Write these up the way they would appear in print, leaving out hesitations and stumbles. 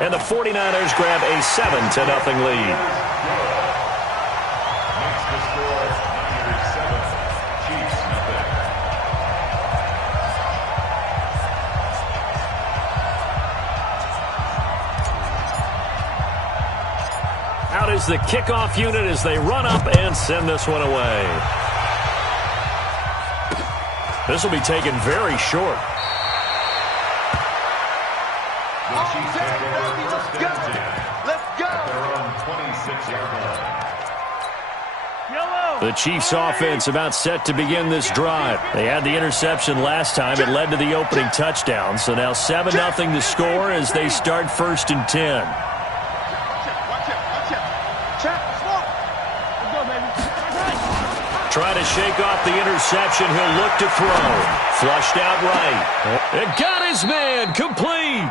and the 49ers grab a 7-0 lead. Out is the kickoff unit as they run up and send this one away. This will be taken very short. The Chiefs offense about set to begin this drive. They had the interception last time. It led to the opening touchdown. So now 7-0 to score as they start 1st and 10. Try to shake off the interception. He'll look to throw. Flushed out right. It got his man. Complete.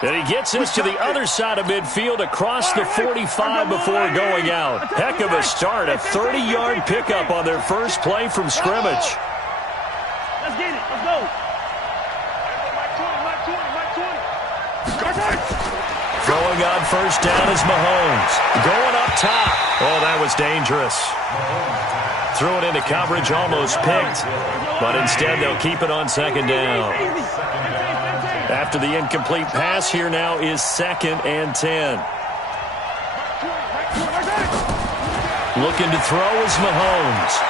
And he gets us to the other side of midfield across the 45 before going out. Heck of a start. A 30-yard pickup on their first play from scrimmage. Let's get it. Let's go. Throwing on first down is Mahomes. Going up top. Oh, that was dangerous. Threw it into coverage, almost picked. But instead, they'll keep it on 2nd down. After the incomplete pass, here now is 2nd and 10. Looking to throw is Mahomes.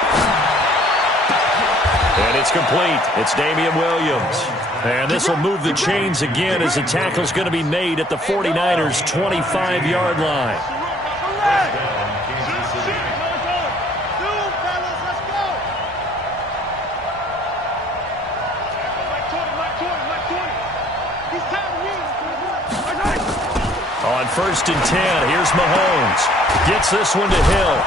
And it's complete. It's Damian Williams. And this will move the chains again as the tackle's going to be made at the 49ers' 25-yard line. On 1st and 10, here's Mahomes. Gets this one to Hill.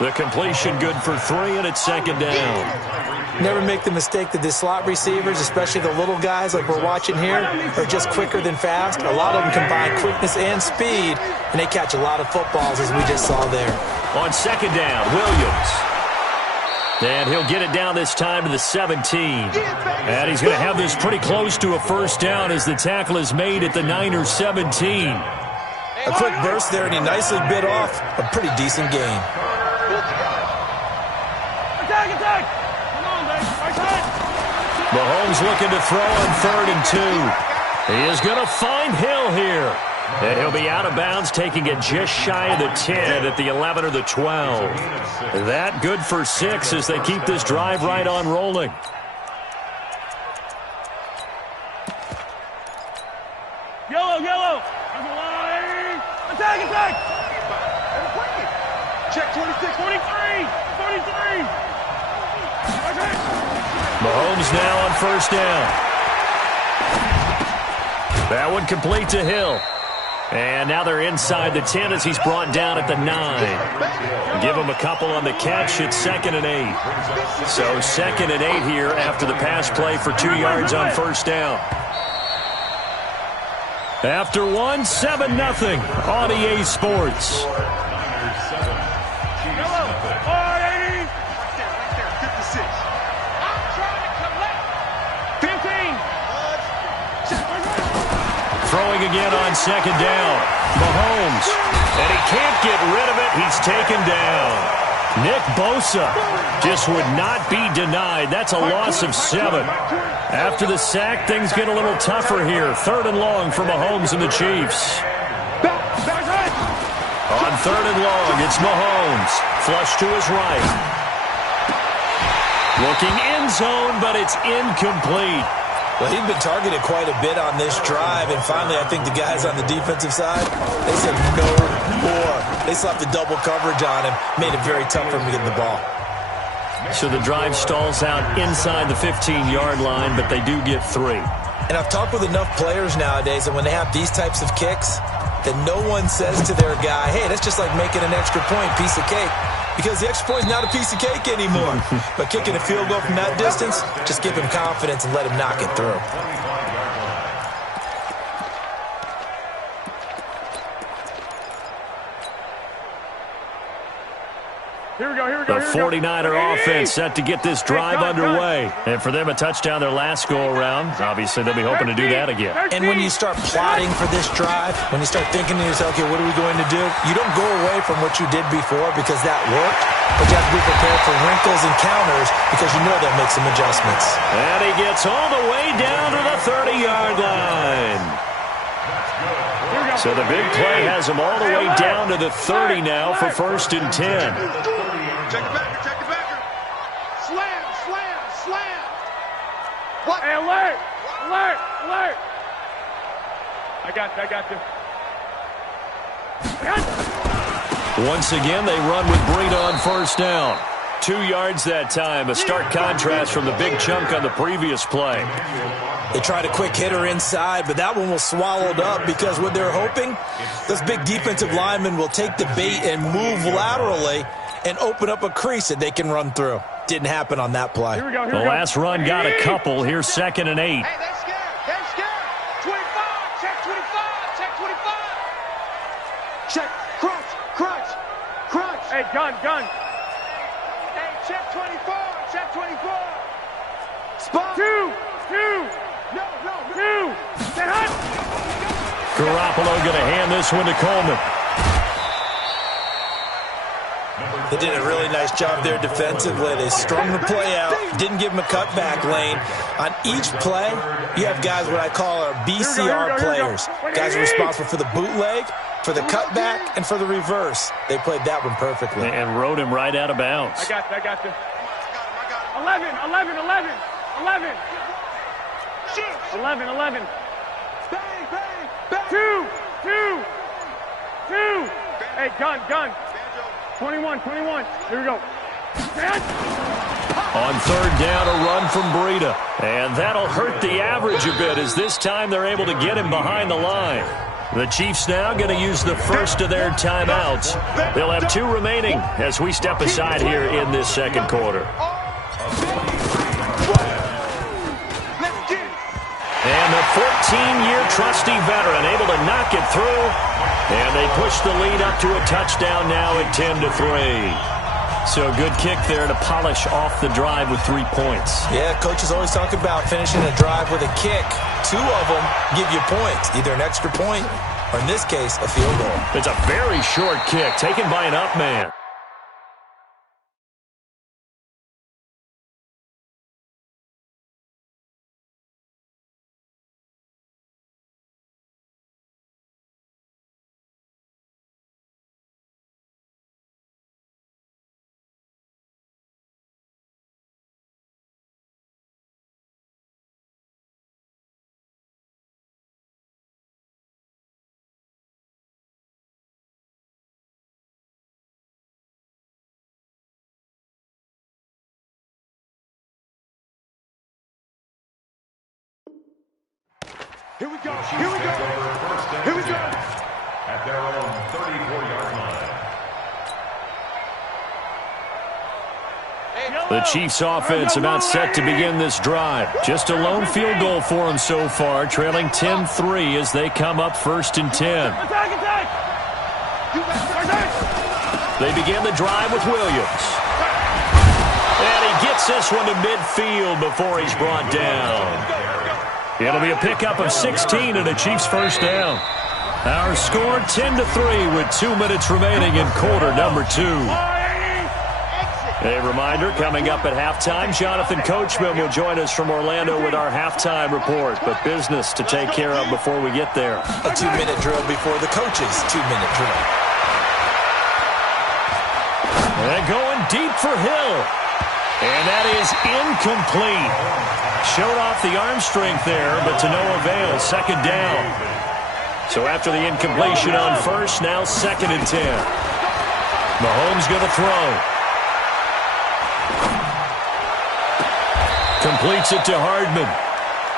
The completion good for 3, and it's 2nd down. Never make the mistake that the slot receivers, especially the little guys like we're watching here, are just quicker than fast. A lot of them combine quickness and speed, and they catch a lot of footballs, as we just saw there. On 2nd down, Williams. And he'll get it down this time to the 17. And he's going to have this pretty close to a first down as the tackle is made at the Niners' 17. A quick burst there, and he nicely bit off a pretty decent gain. Attack! Come on, baby. Mahomes looking to throw on 3rd and 2. He is going to find Hill here. And he'll be out of bounds, taking it just shy of the 10 at the 11 or the 12. That good for 6 as they keep this drive right on rolling. Yellow. Attack. Check 26, 43. Mahomes now on 1st down. That one complete to Hill. And now they're inside the 10 as he's brought down at the 9. Give him a couple on the catch. It's 2nd and 8. So 2nd and 8 here after the pass play for 2 yards on 1st down. After 1, 7-0 on EA Sports. Throwing again on 2nd down. Mahomes. And he can't get rid of it. He's taken down. Nick Bosa just would not be denied. That's a loss of 7. After the sack, things get a little tougher here. 3rd and long for Mahomes and the Chiefs. On 3rd and long, it's Mahomes. Flush to his right. Looking end zone, but it's incomplete. Well, he'd been targeted quite a bit on this drive, and finally I think the guys on the defensive side, they said no more. They slapped the double coverage on him, made it very tough for him to get the ball. So the drive stalls out inside the 15-yard line, but they do get 3. And I've talked with enough players nowadays that when they have these types of kicks, that no one says to their guy, hey, that's just like making an extra point, piece of cake. Because the extra point is not a piece of cake anymore. But kicking a field goal from that distance, just give him confidence and let him knock it through. Here we go, here we go, The here we go. 49er offense set to get this drive underway. And for them, a touchdown their last go-around. Obviously, they'll be hoping to do that again. And when you start plotting for this drive, when you start thinking to yourself, okay, what are we going to do? You don't go away from what you did before because that worked, but you have to be prepared for wrinkles and counters because you know they'll make some adjustments. And he gets all the way down to the 30-yard line. So the big play has him all the way down to the 30 now for 1st and 10. Check it back, check it back. Slam, slam, slam. What? Hey, alert, alert, alert. I got you. Once again, they run with Breida on 1st down. 2 yards that time, a stark contrast from the big chunk on the previous play. They tried a quick hitter inside, but that one was swallowed up because what they're hoping, this big defensive lineman will take the bait and move laterally and open up a crease that they can run through. Didn't happen on that play. Here we go, The last run got a couple. Here's 2nd and 8. Hey, they're scared. They're scared. 25. Check 25. Check 25. Check. Crunch. Crunch. Crunch. Hey, gun. Hey, check 24. Check 24. Spot. Two. No. Get hot. Garoppolo going to hand this one to Coleman. They did a really nice job there defensively. They strung the play out, didn't give him a cutback lane. On each play, you have guys what I call our BCR players. Guys are responsible for the bootleg, for the cutback, and for the reverse. They played that one perfectly. And rode him right out of bounds. I got you. 11. Bang, bang, bang. Two. Hey, gun. 21. Here we go. On 3rd down, a run from Breida. And that'll hurt the average a bit as this time they're able to get him behind the line. The Chiefs now going to use the first of their timeouts. They'll have 2 remaining as we step aside here in this 2nd quarter. And the 14-year trusty veteran able to knock it through. And they push the lead up to a touchdown now at 10-3. So a good kick there to polish off the drive with 3 points. Yeah, coaches always talk about finishing a drive with a kick. 2 of them give you points, either an extra point or, in this case, a field goal. It's a very short kick taken by an up man. Here we go. At their own 34-yard line. The Chiefs offense about set to begin this drive. Just a lone field goal for them so far, trailing 10-3 as they come up 1st and 10. Attack. They begin the drive with Williams. And he gets this one to midfield before he's brought down. It'll be a pickup of 16 and a Chiefs 1st down. Our score 10-3 with 2 minutes remaining in quarter number 2. A reminder, coming up at halftime, Jonathan Coachman will join us from Orlando with our halftime report. But business to take care of before we get there. A 2-minute drill before the coach's 2-minute drill. And going deep for Hill. And that is incomplete. Showed off the arm strength there, but to no avail. 2nd down. So after the incompletion on 1st, now 2nd and 10. Mahomes going to throw. Completes it to Hardman.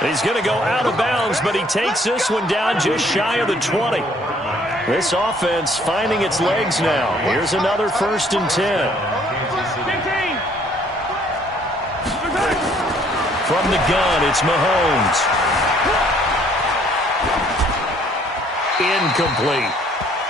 He's going to go out of bounds, but he takes this one down just shy of the 20. This offense finding its legs now. Here's another 1st and 10. From the gun, it's Mahomes. Incomplete.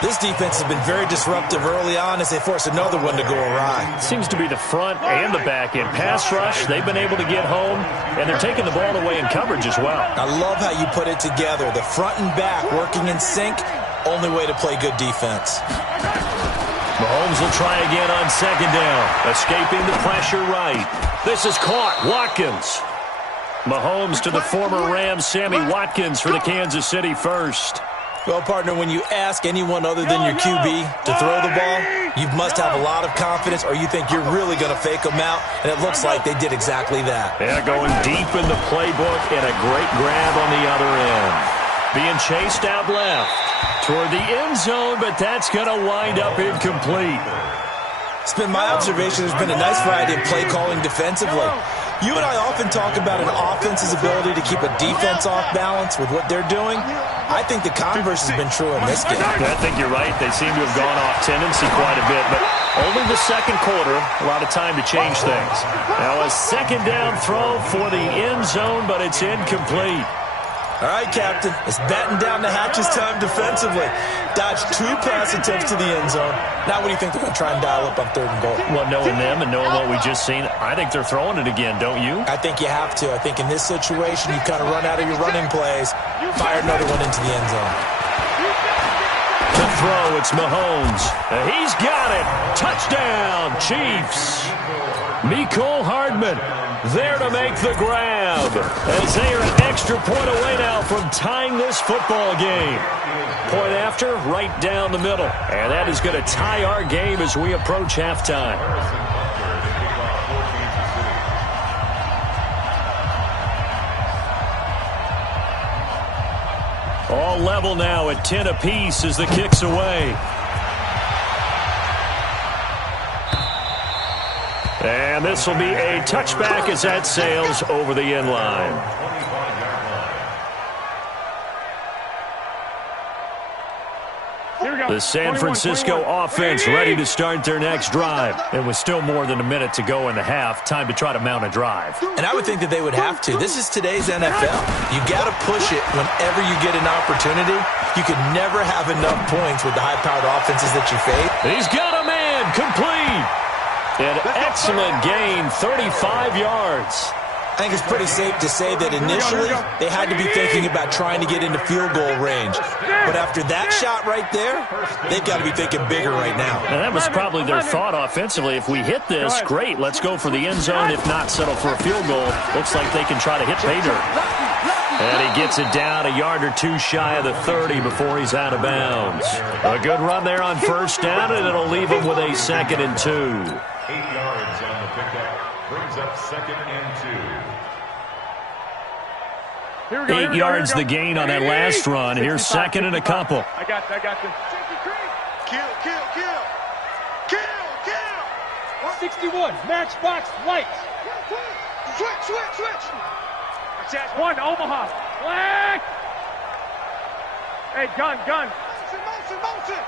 This defense has been very disruptive early on as they force another one to go awry. Seems to be the front and the back end. Pass rush, they've been able to get home, and they're taking the ball away in coverage as well. I love how you put it together. The front and back working in sync, only way to play good defense. Mahomes will try again on second down, escaping the pressure right. This is caught. Watkins. Mahomes to the former Rams, Sammy Watkins, for the Kansas City first. Well, partner, when you ask anyone other than your QB to throw the ball, you must have a lot of confidence or you think you're really going to fake them out, and it looks like they did exactly that. Yeah, going deep in the playbook and a great grab on the other end. Being chased out left toward the end zone, but that's going to wind up incomplete. It's been my observation there's been a nice variety of play calling defensively. You and I often talk about an offense's ability to keep a defense off balance with what they're doing. I think the converse has been true in this game. I think you're right. They seem to have gone off tendency quite a bit, but only the second quarter, a lot of time to change things. Now a second down throw for the end zone, but it's incomplete. All right, Captain, it's batten down the hatches time defensively. Dodged 2 pass attempts to the end zone. Now what do you think they're going to try and dial up on 3rd and goal? Well, knowing them and knowing what we just seen, I think they're throwing it again, don't you? I think you have to. I think in this situation, you kind of run out of your running plays, fire another one into the end zone. To throw, it's Mahomes. He's got it. Touchdown, Chiefs. Mecole Hardman there to make the grab, as they are an extra point away now from tying this football game. Point after, right down the middle. And that is going to tie our game as we approach halftime. All level now at 10 apiece as the kick's away. And this will be a touchback as that sails over the end line. The San Francisco offense ready to start their next drive. And with still more than a minute to go in the half, time to try to mount a drive. And I would think that they would have to. This is today's NFL. You got to push it whenever you get an opportunity. You could never have enough points with the high-powered offenses that you face. He's got a man, complete. An excellent gain, 35 yards. I think it's pretty safe to say that initially they had to be thinking about trying to get into field goal range. But after that shot right there, they've got to be thinking bigger right now. And that was probably their thought offensively. If we hit this, great, let's go for the end zone. If not, settle for a field goal. Looks like they can try to hit pay dirt. And he gets it down a yard or two shy of the 30 before he's out of bounds. A good run there on first down, and it'll leave him with a 2nd and 2. 8 yards on the pickup. Brings up 2nd and 2. 8 yards the gain on that last run. Here's 2nd and a couple. I got you. Kill, kill, kill. Kill, kill. 61, matchbox lights. Switch. Attack 1, Omaha. Flag. Hey, gun. Motion.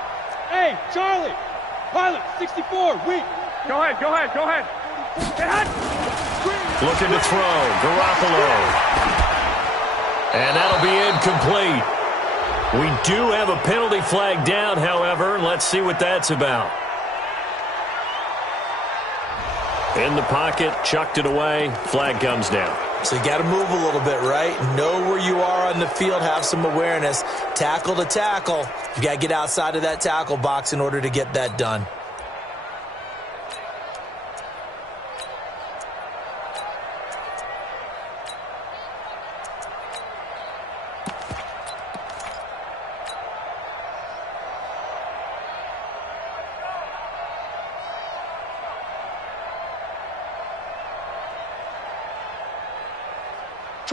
Hey, Charlie. Pilot, 64, weak. Go ahead. Get hot. Looking to throw. Garoppolo. And that'll be incomplete. We do have a penalty flag down, however. Let's see what that's about. In the pocket, chucked it away. Flag comes down. So you got to move a little bit, right? Know where you are on the field. Have some awareness. Tackle to tackle. You got to get outside of that tackle box in order to get that done.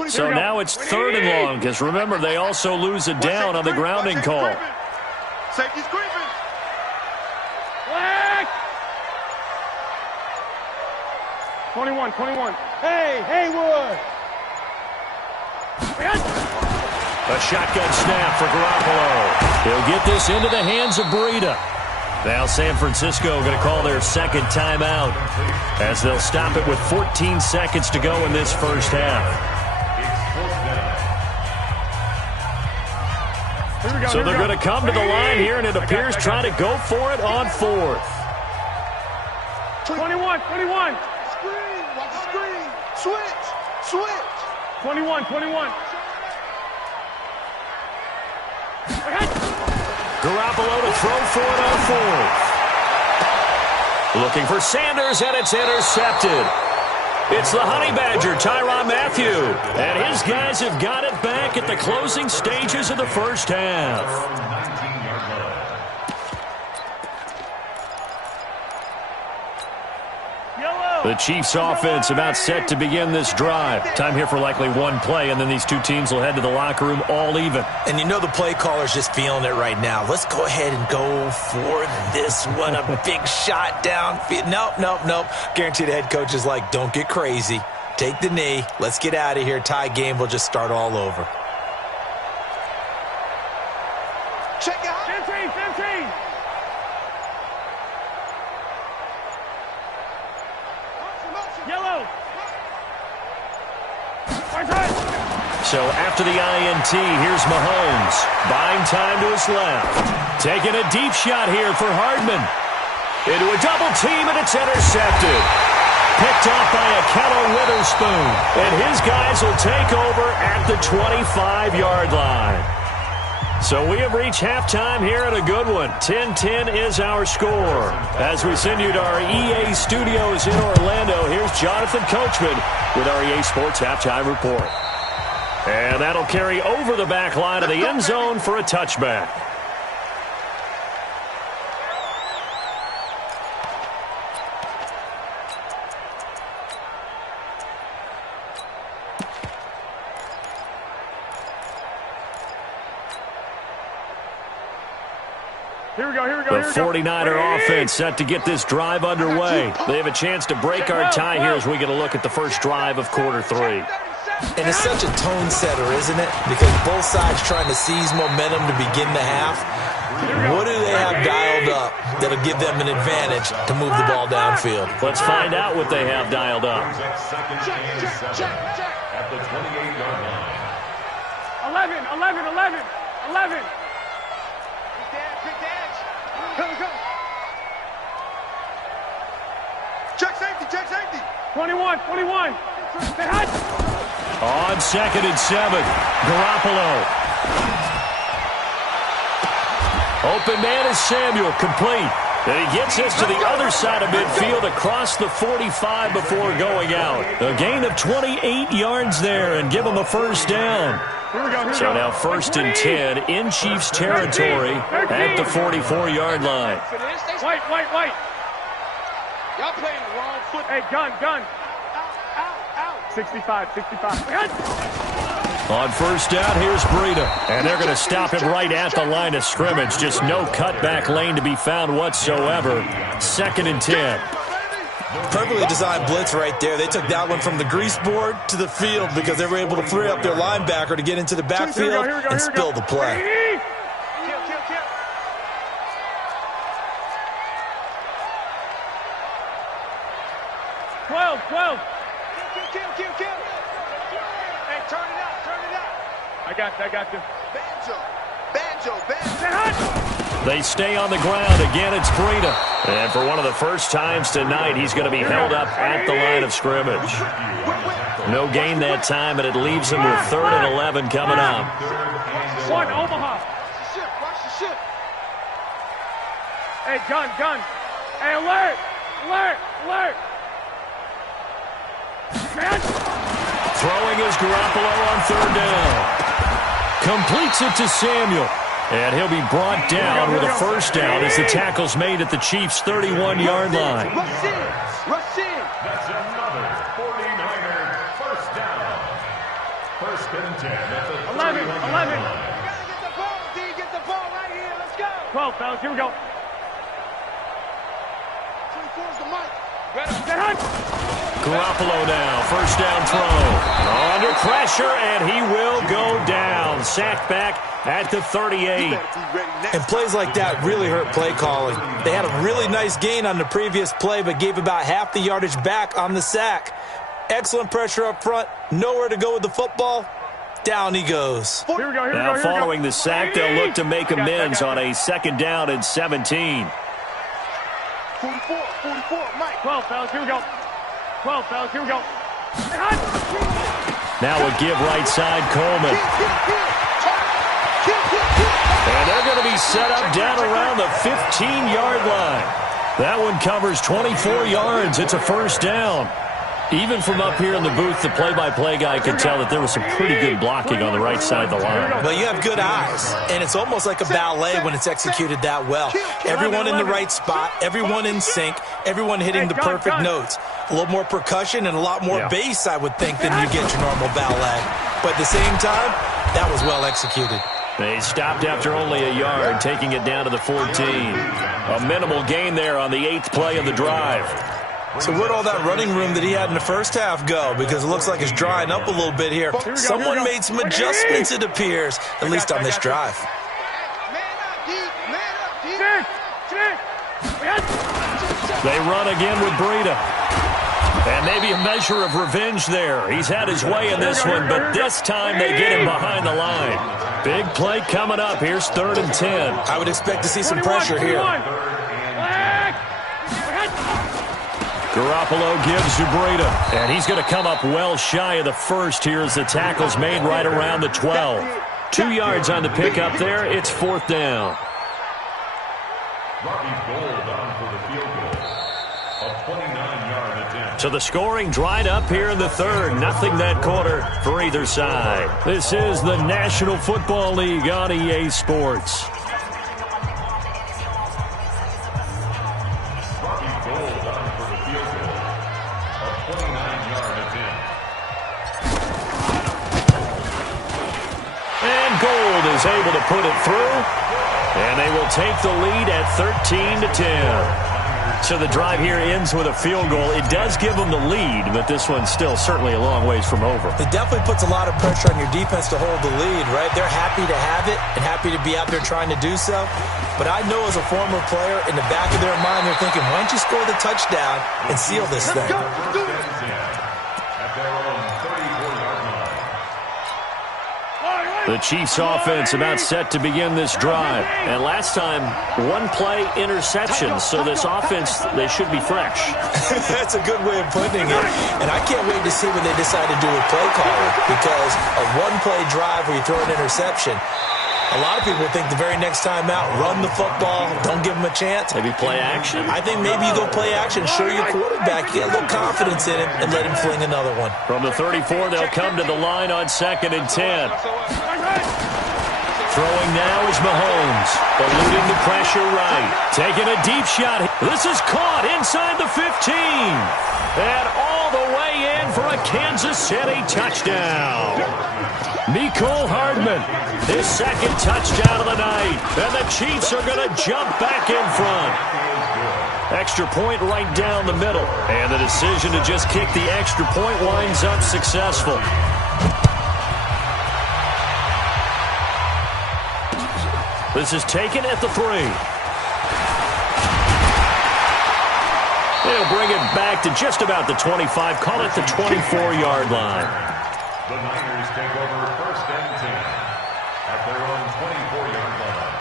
So now it's 3rd and long, because remember, they also lose it down on the grounding call. Safety's creeping. Flag. 21. Hey, Haywood. A shotgun snap for Garoppolo. He'll get this into the hands of Breida. Now San Francisco going to call their 2nd timeout as they'll stop it with 14 seconds to go in this first half. So they're going to come to the line here, and it appears trying to go for it on fourth. 21. Screen, watch the screen. Switch. 21. Garoppolo to throw for it on fourth. Looking for Sanders, and it's intercepted. It's the Honey Badger, Tyrann Mathieu. And his guys have got it back at the closing stages of the first half. The Chiefs offense about set to begin this drive. Time here for likely one play, and then these two teams will head to the locker room all even. And you know the play caller's just feeling it right now. Let's go ahead and go for this one. A big shot downfield. Nope. Guarantee the head coach is like, don't get crazy. Take the knee. Let's get out of here. Tie game will just start all over. Check it out. 15. Yellow. So after the INT, here's Mahomes. Buying time to his left. Taking a deep shot here for Hardman. Into a double team, and it's intercepted. Picked off by Akello Witherspoon. And his guys will take over at the 25-yard line. So we have reached halftime here at a good one. 10-10 is our score. As we send you to our EA studios in Orlando, here's Jonathan Coachman with our EA Sports Halftime Report. And that'll carry over the back line of the end zone for a touchback. Here we go. The 49er offense set to get this drive underway. They have a chance to break our tie here as we get a look at the first drive of quarter three. And it's such a tone setter, isn't it? Because both sides trying to seize momentum to begin the half. What do they have dialed up that'll give them an advantage to move the ball downfield? Let's find out what they have dialed up. At the 28-yard line. 11. Go. Check safety. 21. On 2nd and 7, Garoppolo. Open man is Samuel, complete. And he gets us to the other side of midfield across the 45 before going out. A gain of 28 yards there and give him a first down. So now 1st and 10 in Chiefs territory at the 44-yard line. White. Y'all playing the wrong foot. Hey, gun. Out. 65. On first down, here's Breida. And they're going to stop him right at the line of scrimmage. Just no cutback lane to be found whatsoever. 2nd and 10. Perfectly designed blitz right there. They took that one from the grease board to the field because they were able to free up their linebacker to get into the backfield and spill the play. Kill. 12. Kill. Hey, turn it out. I got you. Banjo. They stay on the ground. Again, it's Breida. And for one of the first times tonight, he's going to be held up at the line of scrimmage. No gain that time, and it leaves him with 3rd and 11 coming up. One, Omaha. Watch the ship. Hey, gun. Hey, alert. Throwing is Garoppolo on 3rd down. Completes it to Samuel. And he'll be brought down with a first down as the tackle's made at the Chiefs' 31-yard line. Rush in. That's another 49er first down. 1st and 10 at the 11. Get the ball right here. Let's go. 12, fellas. Here we go. 24's the mic. Garoppolo now, first down throw. Under pressure, and he will go down. Sacked back at the 38. And plays like that really hurt play calling. They had a really nice gain on the previous play, but gave about half the yardage back on the sack. Excellent pressure up front. Nowhere to go with the football. Down he goes. Here we go, Now following the sack, they'll look to make amends on a 2nd down and 17. 44, Mike. 12, fellas, here we go. 12, fellas, here we go. Now a give right side, Coleman. And they're going to be set up down around the 15-yard line. That one covers 24 yards. It's a 1st down. Even from up here in the booth, the play-by-play guy could tell that there was some pretty good blocking on the right side of the line. Well, you have good eyes, and it's almost like a ballet when it's executed that well. Everyone in the right spot, everyone in sync, everyone hitting the perfect notes. A little more percussion and a lot more bass, I would think, than you get your normal ballet. But at the same time, that was well executed. They stopped after only a yard, taking it down to the 14. A minimal gain there on the 8th play of the drive. So where'd all that running room that he had in the first half go? Because it looks like it's drying up a little bit here. Someone made some adjustments, it appears, at least on this drive. They run again with Breida. And maybe a measure of revenge there. He's had his way in this one, but this time they get him behind the line. Big play coming up. Here's 3rd and 10. I would expect to see some pressure here. Garoppolo gives to Breida, and he's going to come up well shy of the 1st here as the tackle's made right around the 12. 2 yards on the pickup there. It's 4th down. Robbie Gould on for the field goal. A 29-yard attempt. So the scoring dried up here in the 3rd. Nothing that quarter for either side. This is the National Football League on EA Sports. Gould is able to put it through, and they will take the lead at 13-10. So the drive here ends with a field goal. It does give them the lead, but this one's still certainly a long ways from over. It definitely puts a lot of pressure on your defense to hold the lead, right? They're happy to have it and happy to be out there trying to do so. But I know as a former player, in the back of their mind, they're thinking, why don't you score the touchdown and seal this thing? The Chiefs offense about set to begin this drive. And last time, 1 play interception. So this offense, they should be fresh. That's a good way of putting it. And I can't wait to see what they decide to do with play calling. Because a 1-play drive where you throw an interception, a lot of people think the very next time out, run the football, don't give them a chance. Maybe play action? I think maybe you go play action, show your quarterback, get a little confidence in him, and let him fling another one. From the 34, they'll come to the line on 2nd and 10. Throwing now is Mahomes. Eluding the pressure right. Taking a deep shot. This is caught inside the 15. And all the way in for a Kansas City touchdown. Mecole Hardman, his 2nd touchdown of the night. And the Chiefs are going to jump back in front. Extra point right down the middle. And the decision to just kick the extra point winds up successful. This is taken at the 3. They'll bring it back to just about the 25. Call it the 24-yard line. The Niners take over 1st and 10 at their own 24-yard line.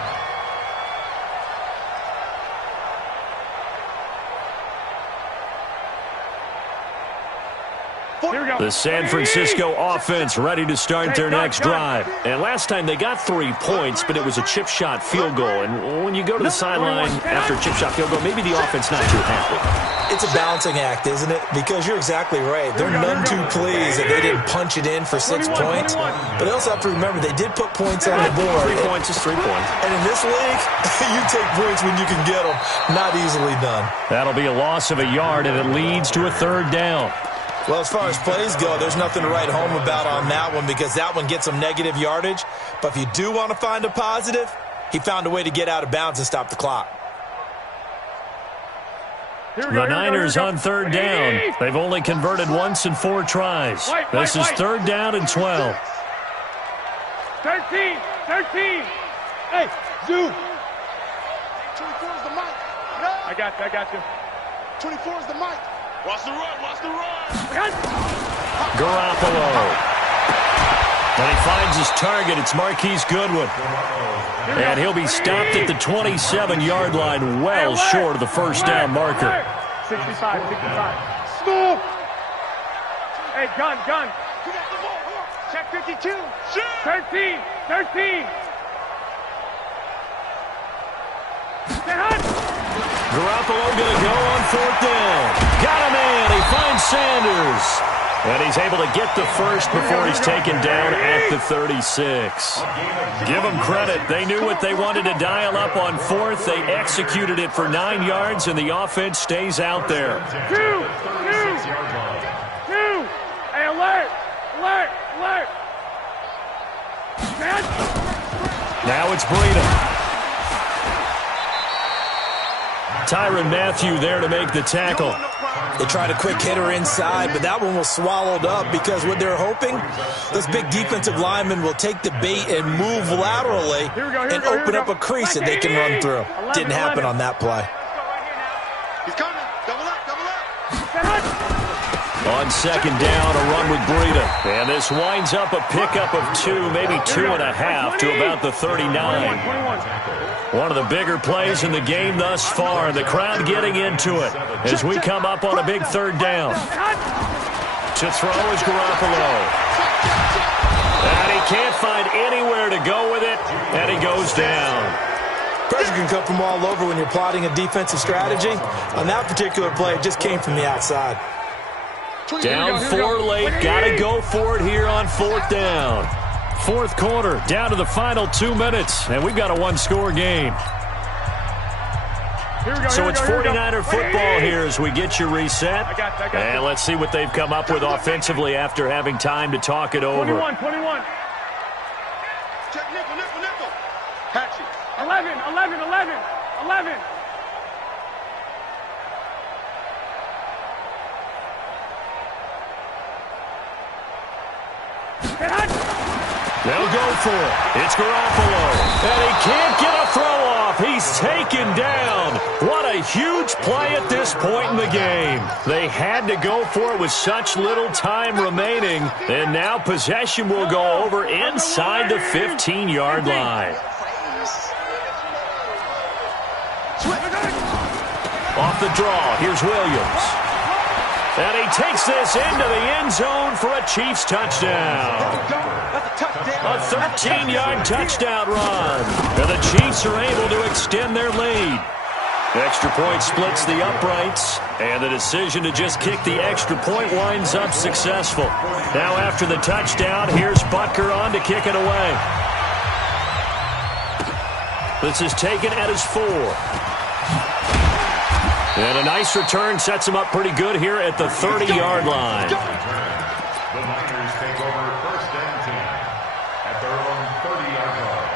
The San Francisco offense ready to start their next drive. And last time they got 3 points, but it was a chip shot field goal. And when you go to the sideline after a chip shot field goal, maybe the offense not too happy. It's a balancing act, isn't it? Because you're exactly right. They're none too pleased that they didn't punch it in for 6 points. But they also have to remember they did put points on the board. 3 points is 3 points. And in this league, you take points when you can get them. Not easily done. That'll be a loss of a yard, and it leads to a 3rd down. Well, as far as plays go, there's nothing to write home about on that one because that one gets some negative yardage. But if you do want to find a positive, he found a way to get out of bounds and stop the clock. The Niners on 3rd down. They've only converted once in 4 tries. This is 3rd down and 12. 13. Hey, Zoo. 24 is the mic. I got you. 24 is the mic. Watch the run. Garoppolo. And he finds his target. It's Marquise Goodwin. And he'll be stopped at the 27-yard line, well short of the first down marker. 65. Smooth. Hey, gun. Check 52. 13. Garoppolo going to go on fourth down. Got him in. He finds Sanders. And he's able to get the first before he's taken down at the 36. Give them credit. They knew what they wanted to dial up on fourth. They executed it for 9 yards, and the offense stays out there. Two. Hey, alert. Now it's Breida. Tyrann Mathieu there to make the tackle. They tried a quick hitter inside, but that one was swallowed up because what they're hoping, those big defensive linemen will take the bait and move laterally and open up a crease that they can run through. Didn't happen on that play. He's coming. Double up. On second down, a run with Breida. And this winds up a pickup of 2, maybe 2.5 to about the 39. One of the bigger plays in the game thus far. The crowd getting into it as we come up on a big third down. To throw is Garoppolo. And he can't find anywhere to go with it, and he goes down. Pressure can come from all over when you're plotting a defensive strategy. On that particular play, it just came from the outside. Down 4 late. Got to go for it here on fourth down. Fourth quarter, down to the final 2 minutes, and we've got a one-score game. So it's 49er football here as we get you reset. And let's see what they've come up with offensively after having time to talk it over. 21. Check nickel. Hatchet. 11. They'll go for it. It's Garoppolo. And he can't get a throw off. He's taken down. What a huge play at this point in the game. They had to go for it with such little time remaining. And now possession will go over inside the 15-yard line. Off the draw, here's Williams. And he takes this into the end zone for a Chiefs touchdown. A 13-yard touchdown run. And the Chiefs are able to extend their lead. Extra point splits the uprights. And the decision to just kick the extra point winds up successful. Now after the touchdown, here's Butker on to kick it away. This is taken at his 4. And a nice return sets him up pretty good here at the 30-yard line. The Niners take over first and 10 at their own 30-yard line.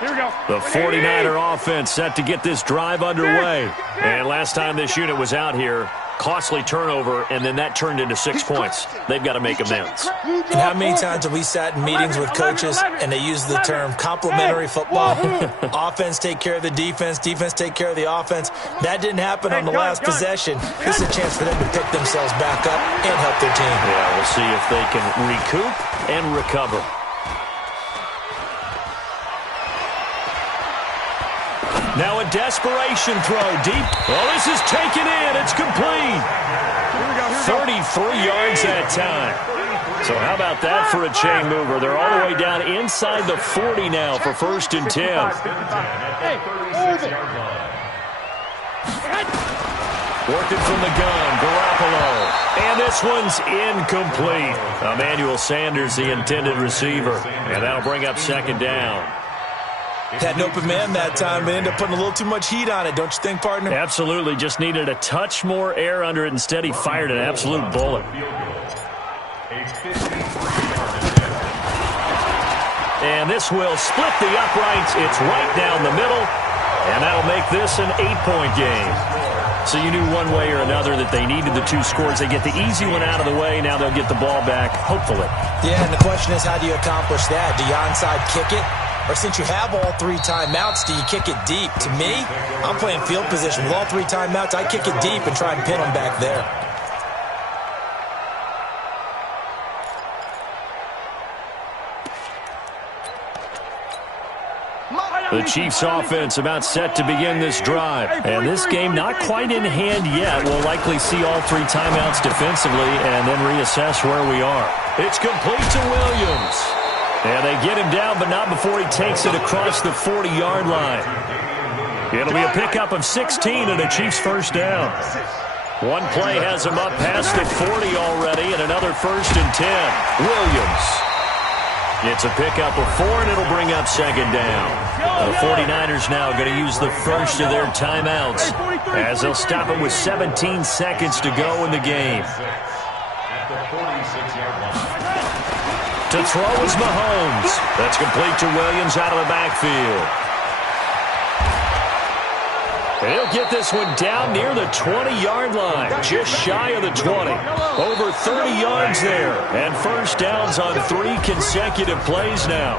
Here we go. The 49er offense set to get this drive underway. And last time this unit was out here, costly turnover, and then that turned into 6 points. They've got to make amends. And how many times have we sat in meetings with coaches and they use the term complementary football? Offense take care of the defense, defense take care of the offense. That didn't happen on the last possession. This is a chance for them to pick themselves back up and help their team. Yeah, we'll see if they can recoup and recover. Now a desperation throw deep. Oh, this is taken in. It's complete. 33 yards that time. So how about that for a chain mover? They're all the way down inside the 40 now for first and 10. Working from the gun, Garoppolo. And this one's incomplete. Emmanuel Sanders, the intended receiver. And that'll bring up second down. Had an open man that time, but ended up putting a little too much heat on it, don't you think, partner? Absolutely. Just needed a touch more air under it. Instead, he fired an absolute bullet. And this will split the uprights. It's right down the middle. And that'll make this an 8-point game. So you knew one way or another that they needed the 2 scores. They get the easy one out of the way. Now they'll get the ball back, hopefully. Yeah, and the question is, how do you accomplish that? Do you onside kick it? Or since you have all 3 timeouts, do you kick it deep? To me, I'm playing field position. With all 3 timeouts, I kick it deep and try and pin them back there. The Chiefs offense about set to begin this drive. And this game not quite in hand yet. We'll likely see all 3 timeouts defensively and then reassess where we are. It's complete to Williams. And they get him down, but not before he takes it across the 40-yard line. It'll be a pickup of 16 and a Chiefs first down. One play has him up past the 40 already, and another 1st and 10. Williams. It's a pickup of 4, and it'll bring up 2nd down. The 49ers now going to use the first of their timeouts as they'll stop it with 17 seconds to go in the game. To throw is Mahomes. That's complete to Williams out of the backfield. He'll get this one down near the 20-yard line, just shy of the 20. Over 30 yards there, and first downs on 3 consecutive plays now.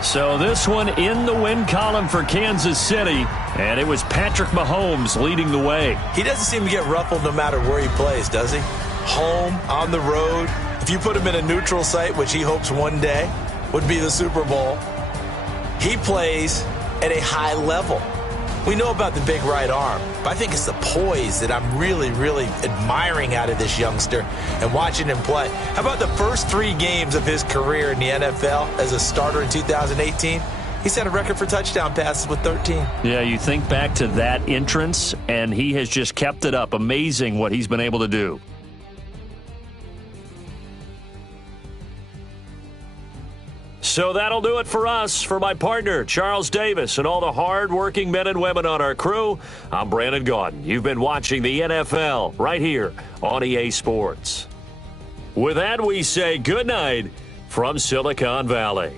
So this one in the win column for Kansas City, and it was Patrick Mahomes leading the way. He doesn't seem to get ruffled no matter where he plays, does he? Home, on the road. If you put him in a neutral site, which he hopes one day would be the Super Bowl, he plays at a high level. We know about the big right arm, but I think it's the poise that I'm really, really admiring out of this youngster and watching him play. How about the first 3 games of his career in the NFL as a starter in 2018? He set a record for touchdown passes with 13. Yeah, you think back to that entrance, and he has just kept it up. Amazing what he's been able to do. So that'll do it for us. For my partner, Charles Davis, and all the hard-working men and women on our crew, I'm Brandon Gaudin. You've been watching the NFL right here on EA Sports. With that, we say good night from Silicon Valley.